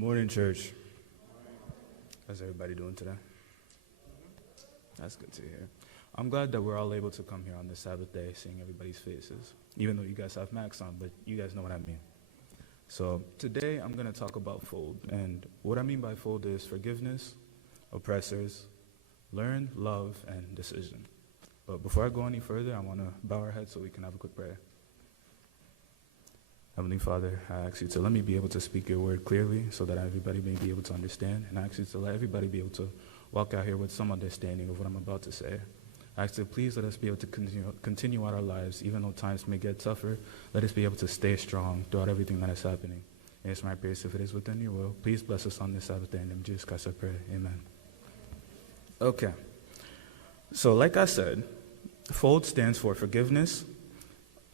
Morning, church. How's everybody doing today? That's good to hear. I'm glad that we're all able to come here on this Sabbath day, seeing everybody's faces, even though you guys have masks on, but you guys know what I mean. So today I'm going to talk about F.O.L.D, and what I mean by F.O.L.D is forgiveness, oppressors, learn, love, and decision. But before I go any further, I want to bow our heads so we can have a quick prayer. Heavenly Father, I ask you to let me be able to speak your word clearly so that everybody may be able to understand, and I ask you to let everybody be able to walk out here with some understanding of what I'm about to say. I ask you, please let us be able to continue out our lives, even though times may get tougher. Let us be able to stay strong throughout everything that is happening. And it's my prayer, if it is within your will, please bless us on this Sabbath day. In Jesus Christ I pray, amen. Okay, so like I said, F.O.L.D stands for forgiveness,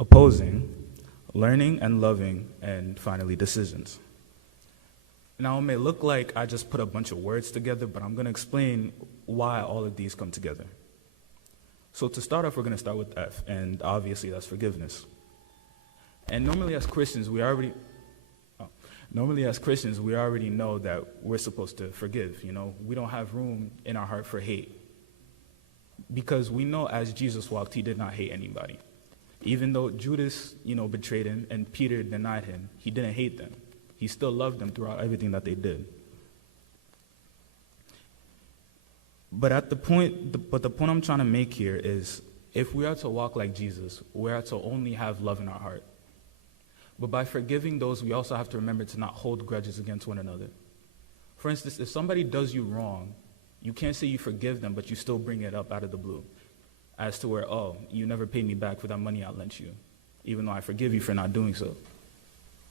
opposing, learning and loving, and finally decisions. Now it may look like I just put a bunch of words together, but I'm going to explain why all of these come together. So to start off, we're going to start with F, and obviously that's forgiveness. And normally as Christians, we already know that we're supposed to forgive. You know, we don't have room in our heart for hate, because we know as Jesus walked, he did not hate anybody. Even though Judas, betrayed him and Peter denied him, he didn't hate them. He still loved them throughout everything that they did. But the point I'm trying to make here is, if we are to walk like Jesus, we are to only have love in our heart. But by forgiving those, we also have to remember to not hold grudges against one another. For instance, if somebody does you wrong, you can't say you forgive them, but you still bring it up out of the blue, as to where, you never paid me back for that money I lent you, even though I forgive you for not doing so.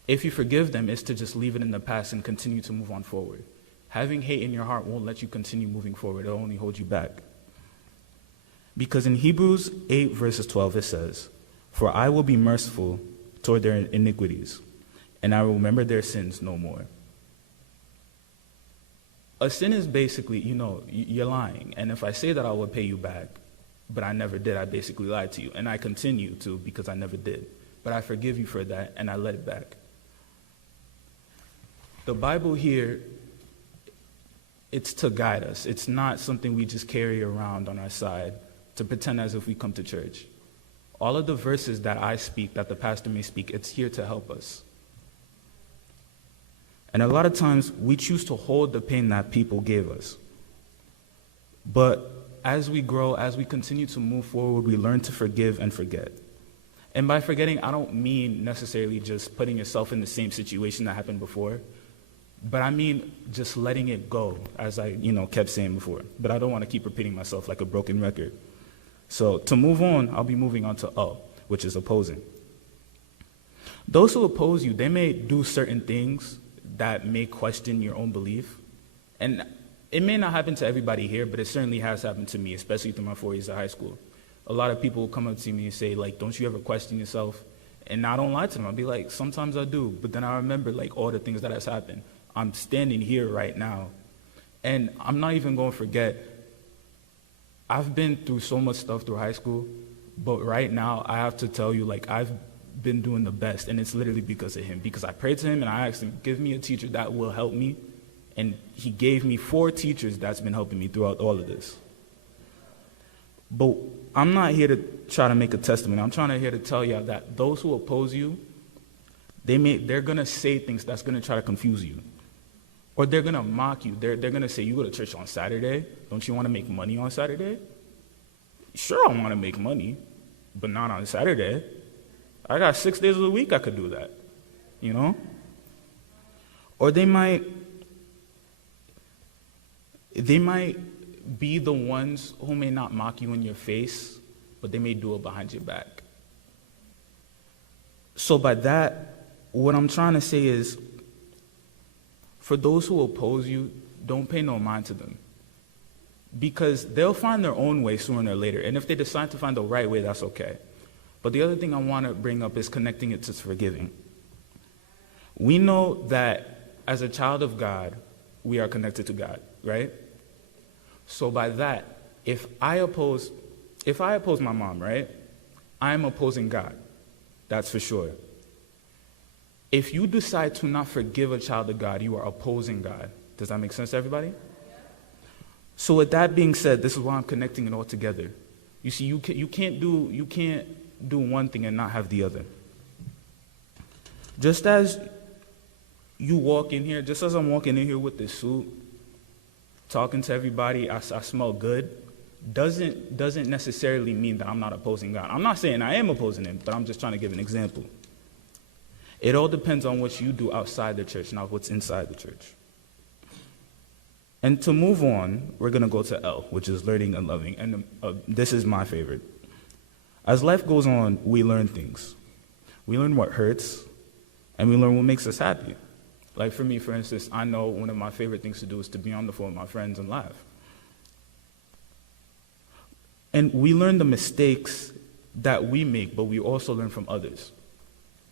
If you forgive them, it's to just leave it in the past and continue to move on forward. Having hate in your heart won't let you continue moving forward. It'll only hold you back. Because in Hebrews 8 verses 12 it says, "For I will be merciful toward their iniquities, and I will remember their sins no more." A sin is basically, you're lying. And if I say that I will pay you back, but I never did, I basically lied to you. And I continue to, because I never did. But I forgive you for that, and I let it back. The Bible here, it's to guide us. It's not something we just carry around on our side to pretend as if we come to church. All of the verses that I speak, that the pastor may speak, it's here to help us. And a lot of times, we choose to hold the pain that people gave us. But as we grow, as we continue to move forward, we learn to forgive and forget. And by forgetting, I don't mean necessarily just putting yourself in the same situation that happened before, but I mean just letting it go, as I kept saying before. But I don't want to keep repeating myself like a broken record. So to move on, I'll be moving on to O, which is opposing. Those who oppose you, they may do certain things that may question your own belief. And it may not happen to everybody here, but it certainly has happened to me, especially through my 4 years of high school. A lot of people will come up to me and say, don't you ever question yourself? And I don't lie to them. I'll be like, sometimes I do. But then I remember, all the things that has happened. I'm standing here right now. And I'm not even going to forget, I've been through so much stuff through high school, but right now I have to tell you, I've been doing the best, and it's literally because of him. Because I prayed to him, and I asked him, give me a teacher that will help me. And he gave me 4 teachers that's been helping me throughout all of this. But I'm not here to try to make a testimony. I'm here to tell you that those who oppose you, they're going to say things that's going to try to confuse you. Or they're going to mock you. They're going to say, you go to church on Saturday? Don't you want to make money on Saturday? Sure, I want to make money, but not on Saturday. I got 6 days of the week I could do that, Or they might be the ones who may not mock you in your face, but they may do it behind your back. So by that, what I'm trying to say is, for those who oppose you, don't pay no mind to them. Because they'll find their own way sooner or later. And if they decide to find the right way, that's okay. But the other thing I want to bring up is connecting it to forgiving. We know that as a child of God, we are connected to God, right? So by that, if I oppose my mom, right, I'm opposing God. That's for sure. If you decide to not forgive a child of God, you are opposing God. Does that make sense to everybody? So with that being said, this is why I'm connecting it all together. You see, you can't do one thing and not have the other. Just as you walk in here, just as I'm walking in here with this suit, talking to everybody, I smell good, doesn't necessarily mean that I'm not opposing God. I'm not saying I am opposing him, but I'm just trying to give an example. It all depends on what you do outside the church, not what's inside the church. And to move on, we're going to go to L, which is learning and loving. And this is my favorite. As life goes on, we learn things. We learn what hurts, and we learn what makes us happy. Like for me, for instance, I know one of my favorite things to do is to be on the phone with my friends and laugh. And we learn the mistakes that we make, but we also learn from others.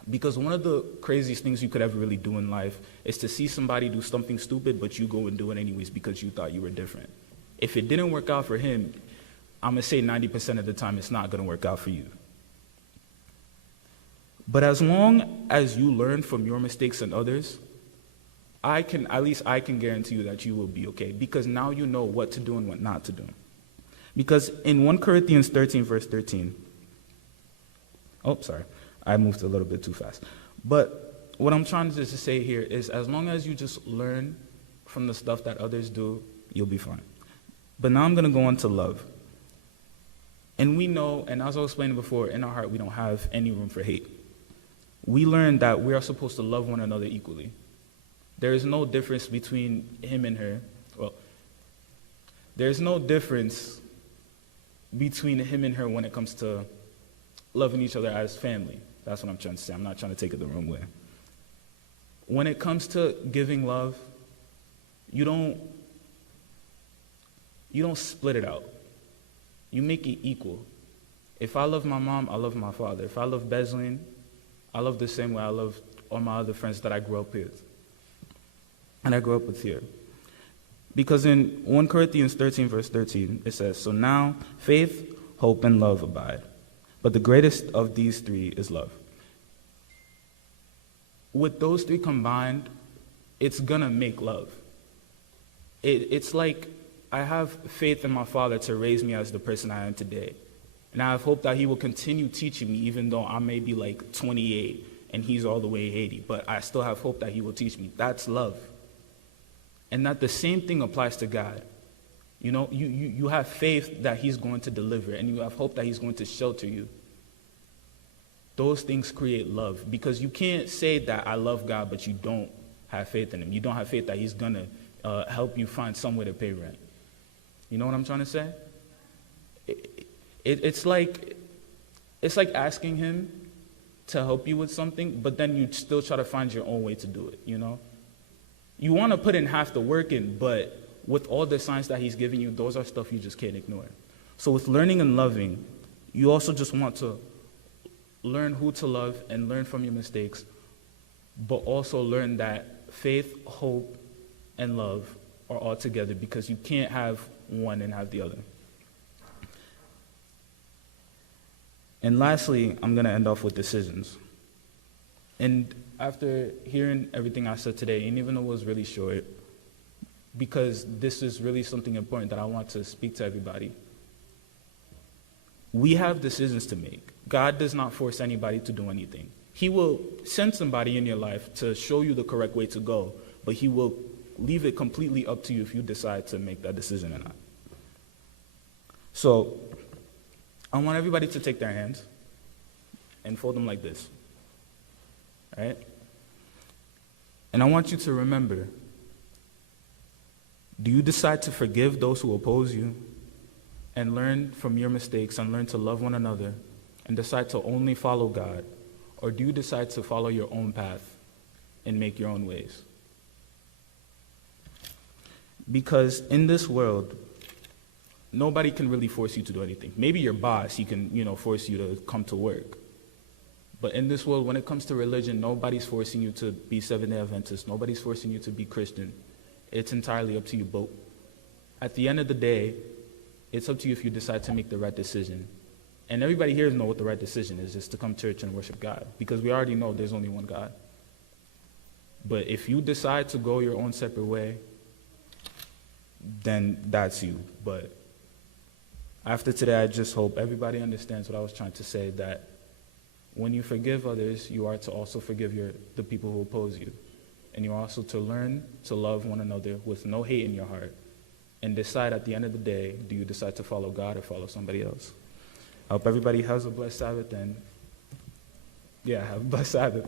Because one of the craziest things you could ever really do in life is to see somebody do something stupid, but you go and do it anyways because you thought you were different. If it didn't work out for him, I'm going to say 90% of the time it's not going to work out for you. But as long as you learn from your mistakes and others, I can guarantee you that you will be okay, because now you know what to do and what not to do. Because in 1 Corinthians 13, verse 13, I moved a little bit too fast. But what I'm trying to just say here is, as long as you just learn from the stuff that others do, you'll be fine. But now I'm going to go on to love. And we know, and as I was explaining before, in our heart we don't have any room for hate. We learn that we are supposed to love one another equally. There is no difference between him and her. Well, there's no difference between him and her when it comes to loving each other as family. That's what I'm trying to say. I'm not trying to take it the wrong way. When it comes to giving love, you don't split it out. You make it equal. If I love my mom, I love my father. If I love Beslin, I love the same way I love all my other friends that I grew up with. And I grew up with here. Because in 1 Corinthians 13, verse 13, it says, "So now faith, hope, and love abide. But the greatest of these three is love." With those three combined, it's going to make love. It's like I have faith in my Father to raise me as the person I am today. And I have hope that he will continue teaching me, even though I may be like 28 and he's all the way 80. But I still have hope that he will teach me. That's love. And that the same thing applies to God. You know, you have faith that he's going to deliver, and you have hope that he's going to shelter you. Those things create love, because you can't say that I love God, but you don't have faith in him. You don't have faith that he's going to help you find some way to pay rent. You know what I'm trying to say? It's like asking him to help you with something, but then you still try to find your own way to do it, you know? You want to put in half the work in, but with all the signs that he's giving you, those are stuff you just can't ignore. So with learning and loving, you also just want to learn who to love and learn from your mistakes, but also learn that faith, hope, and love are all together, because you can't have one and have the other. And lastly, I'm going to end off with decisions. And after hearing everything I said today, and even though it was really short, because this is really something important that I want to speak to everybody, we have decisions to make. God does not force anybody to do anything. He will send somebody in your life to show you the correct way to go, but he will leave it completely up to you if you decide to make that decision or not. So I want everybody to take their hands and fold them like this. Right? And I want you to remember, do you decide to forgive those who oppose you and learn from your mistakes and learn to love one another and decide to only follow God? Or do you decide to follow your own path and make your own ways? Because in this world, nobody can really force you to do anything. Maybe your boss, he can, force you to come to work. But in this world, when it comes to religion, nobody's forcing you to be Seventh-day Adventist. Nobody's forcing you to be Christian. It's entirely up to you. But at the end of the day, it's up to you if you decide to make the right decision. And everybody here knows what the right decision is, just to come to church and worship God. Because we already know there's only one God. But if you decide to go your own separate way, then that's you. But after today, I just hope everybody understands what I was trying to say, that when you forgive others, you are to also forgive the people who oppose you. And you're also to learn to love one another with no hate in your heart, and decide at the end of the day, do you decide to follow God or follow somebody else? I hope everybody has a blessed Sabbath, and have a blessed Sabbath.